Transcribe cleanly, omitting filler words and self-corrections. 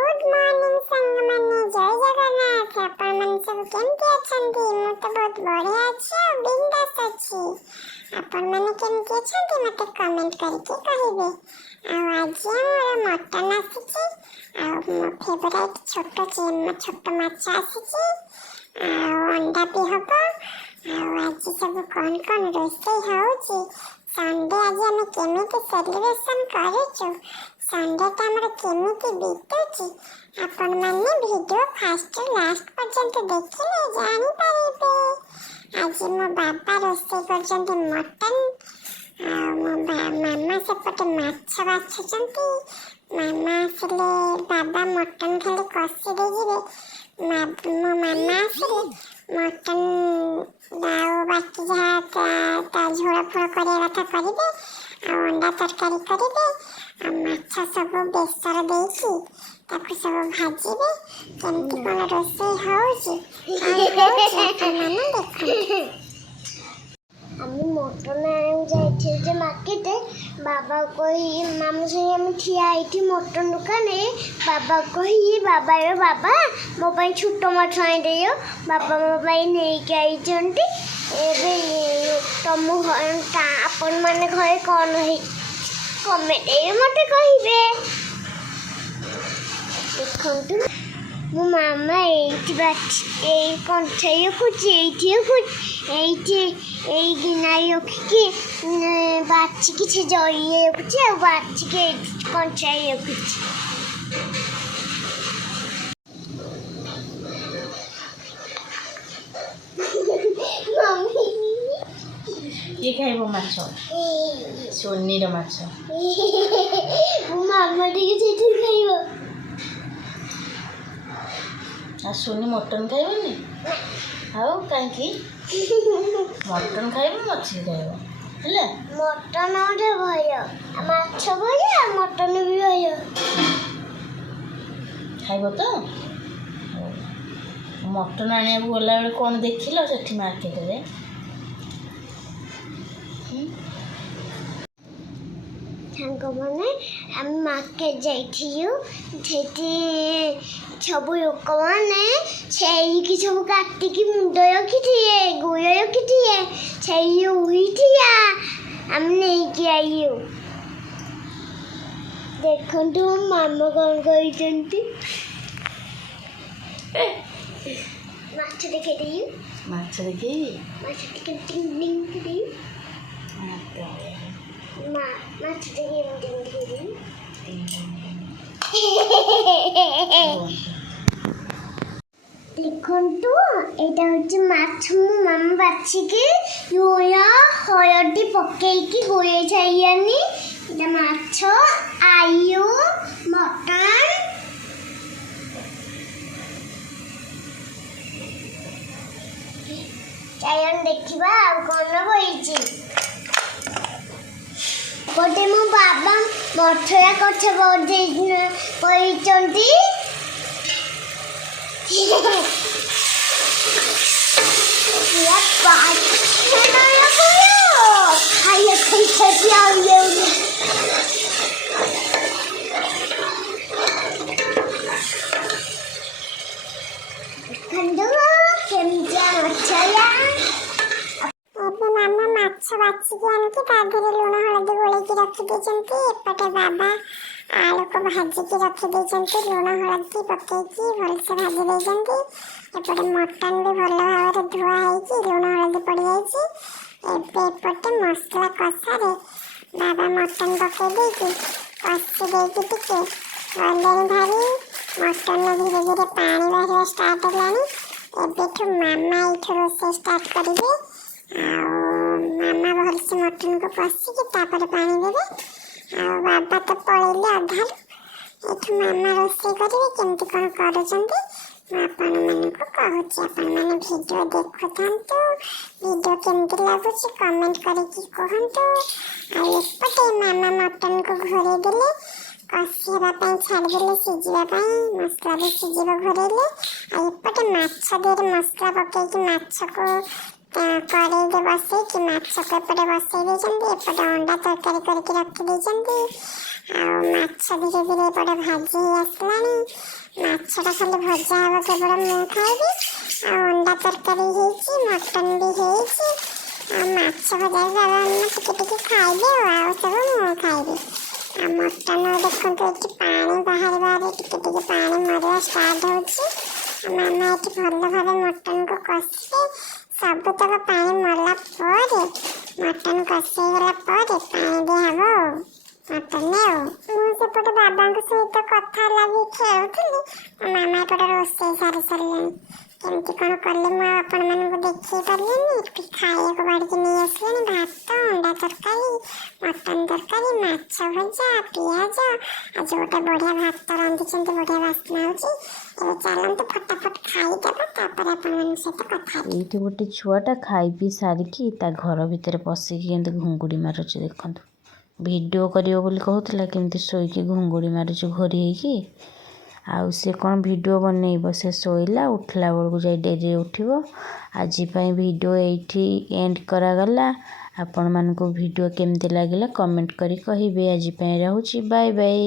Good morning संग माने जय जगन्नाथ आपण मन सब केमती अछंती मु तो बहुत बढ़िया अछि और बिंदास अछि आपण माने केमती अछंती मते कमेंट करके कहिबे आ आज हमर मटन आसीछि आ मो फेवरेट छोटो माछ आसीछि आ अंडा भी हबो आ आज सब कोन कोन रोषेई होउछि संडे आज हम केमिति सेलिब्रेशन करूछु संडे टा हमर केमिति बीतुछि आपण माने वीडियो फास्ट लास्ट पर्यंत देखिले जानि पारिबे आज मो बाबा रोषेई करछन्ती मटन आ मो मामा सेपटे माछ बाछुछन्ती मामा आसिले बाबा मटन खाली कसी दे जिवे मो मामा आसिले मटन दाओ बाकी जहाँ ता झोड़ा फोड़ा करिया कथा करिबे आ अंडा तरकारी करिबे आ माछ सब बेसर देइछि ताकु सब भाजिबे केमति कोन रोषेई होउछि माने देखु আমি মটন আনতে যাইছি যে মার্কেটে বাবা কই মামু সঙ্গে আমি ঠিয়া আইছি মটন দোকানে বাবা কই বাবা ମୋ ପାଇଁ ଛୋଟ ମାଛ ଆଣିଦିଅ ବାବା ମୋ ପାଇଁ ନେଇକି ଆଇଛନ୍ତି ଏବେ ତମ ଆପଣମାନେ ଘରେ କ'ଣ ହେଇଛି କମେଣ୍ଟରେ ମୋତେ କହିବେ ଦେଖନ୍ତୁ ମୋ ମାମା ଏଇଠି ଏଇ କଣ୍ଛାଇ ରଖୁଛି ଏଇଠି ଏଇ ଗିନାରେ ରଖିକି ବାଛିକି ସେ ଜରିରେ ରଖୁଛି ଆଉ ବାଛିକି ଏଇଠି କଣ୍ଛାଇ ରଖୁଛି କିଏ ଖାଇବ ମାଛ ସୋନିର ମାଛ ମୋ ମାମା ଟିକେ ସେଇଠି ଖାଇବ ଆଉ ସୋନି ମଟନ ଖାଇବନି ଆଉ କାହିଁକି ମଟନ ଖାଇବ ମଛଲି ଖାଇବ ହେଲା ମଟନ ଗୋଟେ ଭୟ ଆଉ ମାଛ ଭୟ ଆଉ ମଟନ ବି ଭୟ ଖାଇବ ତ ମଟନ ଆଣିବାକୁ ଗଲାବେଳେ କ'ଣ ଦେଖିଲ ସେଠି ମାର୍କେଟରେ ସାଙ୍ଗମାନେ ଆମେ ମାର୍କେଟ ଯାଇଥିଲୁ ସେଠି ସବୁ ଲୋକମାନେ ସେଇକି ସବୁ କାଟିକି ମୁଣ୍ଡ ରଖିଥିବେ ଗୋଡ଼ ରଖିଥିବେ ସେଇ ଉଇଠିଆ ଆମେ ନେଇକି ଆଇଲୁ ଦେଖନ୍ତୁ ମୋ ମାମା କ'ଣ କହିଛନ୍ତି ମାଛ ଦେଖେଇଦେଇ ମାଛ ଦେଖେଇବି ମାଛ ଟିକେ ଟିଙ୍ଗ ଟିଙ୍ଗ ଦେଇ ମାଛ ଟିକେ ଦେଖନ୍ତୁ ଏଇଟା ହେଉଛି ମାଛ ମୋ ମାମା ବାଛିକି ଲୁଣ ହଳଦୀ ପକେଇକି ଗୋଳେଇ ଛାଇଆନି ଏଇଟା ମାଛ ଆଳୁ ମଟନ ଚାଇନ ଦେଖିବା ଆଉ କ'ଣ ହେଇଛି ଗୋଟେ ମୋ ବାବା ମଠରା କଥା କହିଛନ୍ତି କେମିତିଆ ମଛରା ଏବେ ମାମା ମାଛ ବାଛିକି ଆଣିକି ତା ଦେହରେ ଲୁଣ ହଳଦୀ ଗୋଳେଇକି ରଖିଦେଇଛନ୍ତି ଏପଟେ ବାବା ଆଳୁକୁ ଭାଜିକି ରଖିଦେଇଛନ୍ତି ଲୁଣ ହଳଦୀ ପକେଇକି ଭଲସେ ଭାଜି ଦେଇଛନ୍ତି ଏପଟେ ମଟନ ବି ଭଲ ଭାବରେ ଧୁଆ ହେଇକି ଲୁଣ ହଳଦୀ ପଡ଼ିଯାଇଛି ଏବେ ଏପଟେ ମସଲା କଷାରେ ବାବା ମଟନ ପକେଇ ଦେଇକି କଷି ଦେଇକି ଟିକେ ଗଲେଣି ଭାରି ମଟନରେ ଧୀରେ ଧୀରେ ପାଣି ବାହାରିବା ଷ୍ଟାର୍ଟ ହେଲାଣି ଏବେଠୁ ମାମା ଏଇଠୁ ରୋଷେଇ ଷ୍ଟାର୍ଟ କରିବେ ଆଉ ମାମା ଭଲସେ ମଟନକୁ କଷିକି ତାପରେ ପାଣି ଦେବେ ଆଉ ବାବା ତ ପଳେଇଲେ ଅଧାରୁ ଏଠୁ ମାମା ରୋଷେଇ କରିବେ କେମିତି କ'ଣ କରୁଛନ୍ତି ମୁଁ ଆପଣମାନଙ୍କୁ କହୁଛି ଆପଣମାନେ ଭିଡ଼ିଓ ଦେଖୁଥାନ୍ତୁ ଭିଡ଼ିଓ କେମିତି ଲାଗୁଛି କମେଣ୍ଟ କରିକି କୁହନ୍ତୁ ଆଉ ଏପଟେ ମାମା ମଟନକୁ ଘୋଡ଼େଇ ଦେଲେ କଷି ହେବା ପାଇଁ ଛାଡ଼ିଦେଲେ ସିଝିବା ପାଇଁ ମସଲା ବି ସିଝିବ ଘୋଡ଼େଇଲେ ଆଉ ଏପଟେ ମାଛ ଦେହରେ ମସଲା ପକେଇକି ମାଛକୁ କଡ଼େଇରେ ବସେଇକି ମାଛକୁ ଏପଟେ ବସେଇ ଦେଇଛନ୍ତି ଏପଟେ ଅଣ୍ଡା ତରକାରୀ କରିକି ରଖିଦେଇଛନ୍ତି ଆଉ ମାଛ ଧୀରେ ଧୀରେ ଏପଟେ ଭାଜି ହେଇ ଆସିଲାଣି ମାଛଟା ଖାଲି ଭଜା ହେବ କେବଳ ମୁଁ ଖାଇବି। ଆଉ ଅଣ୍ଡା ତରକାରୀ ହେଇଛି, ମଟନ ବି ହେଇଛି। ଆଉ ମାଛ ଭଜା ବି ବାବା ଟିକେ ଟିକେ ଖାଇବେ ଆଉ ସବୁ ମୁଁ ଖାଇବି। ଆଉ ମଟନ ଦେଖନ୍ତୁ ଏଠି ପାଣି ବାହାରି ବାହାରି ଟିକେ ଟିକେ ପାଣି ମରିବା ଷ୍ଟାର୍ଟ ହେଉଛି। ଆଉ ମାମା ଏଠି ଭଲ ଭାବେ ମଟନକୁ କଷିବେ। ସବୁତକ ପାଣି ମରିଲା ପରେ ମଟନ କଷି ହେଇଗଲା ପରେ ପାଣି ଦିଆହେବ ଆଉ ମଟନରେ ଆଉ। ମୁଁ ସେପଟେ ବାବାଙ୍କ ସହିତ କଥା ଲାଗି ଖେଳୁଥିଲି। ମାମା ଏପଟେ ରୋଷେଇ ସାରି ସାରିଲେଣି। କେମିତି କ'ଣ କଲେ ମୁଁ ଆପଣମାନଙ୍କୁ ଦେଖେଇ ପାରିଲିନି। ଖାଇବାକୁ ବାଡ଼ିକି ନେଇ ଆସିଲେଣି ଭାତ, ଅଣ୍ଡା ତରକାରୀ, ମଟନ ତରକାରୀ, ମାଛ ଭଜା, ପିଆଜ। ଆଜି ଗୋଟେ ବଢ଼ିଆ ଭାତ ରାନ୍ଧିଛନ୍ତି, ବଢ଼ିଆ ବାସ୍ନା ହେଉଛି। ଏବେ ଚାଲନ୍ତୁ ଫଟାଫଟ ଖାଇଦେବା, ତାପରେ ଆପଣମାନଙ୍କ ସହିତ କଥା ହେବି। ଏଇଠି ଗୋଟେ ଛୁଆଟା ଖାଇ ପିଇ ସାରିକି ତା ଘର ଭିତରେ ପଶିକି କେମିତି ଘୁଙ୍ଗୁଡ଼ି ମାରୁଛି ଦେଖନ୍ତୁ। ଭିଡ଼ିଓ କରିବ ବୋଲି କହୁଥିଲା, କେମିତି ଶୋଇକି ଘୁଙ୍ଗୁଡ଼ି ମାରୁଛି ଘୋରି ହେଇକି। ଆଉ ସେ କ'ଣ ଭିଡ଼ିଓ ବନେଇବ, ସେ ଶୋଇଲା, ଉଠିଲା ବେଳକୁ ଯାଇ ଡେରିରେ ଉଠିବ। ଆଜି ପାଇଁ ଭିଡ଼ିଓ ଏଇଠି ଏଣ୍ଡ କରାଗଲା। ଆପଣମାନଙ୍କୁ ଭିଡ଼ିଓ କେମିତି ଲାଗିଲା କମେଣ୍ଟ କରି କହିବେ। ଆଜି ପାଇଁ ରହୁଛି, ବାଏ ବାଏ।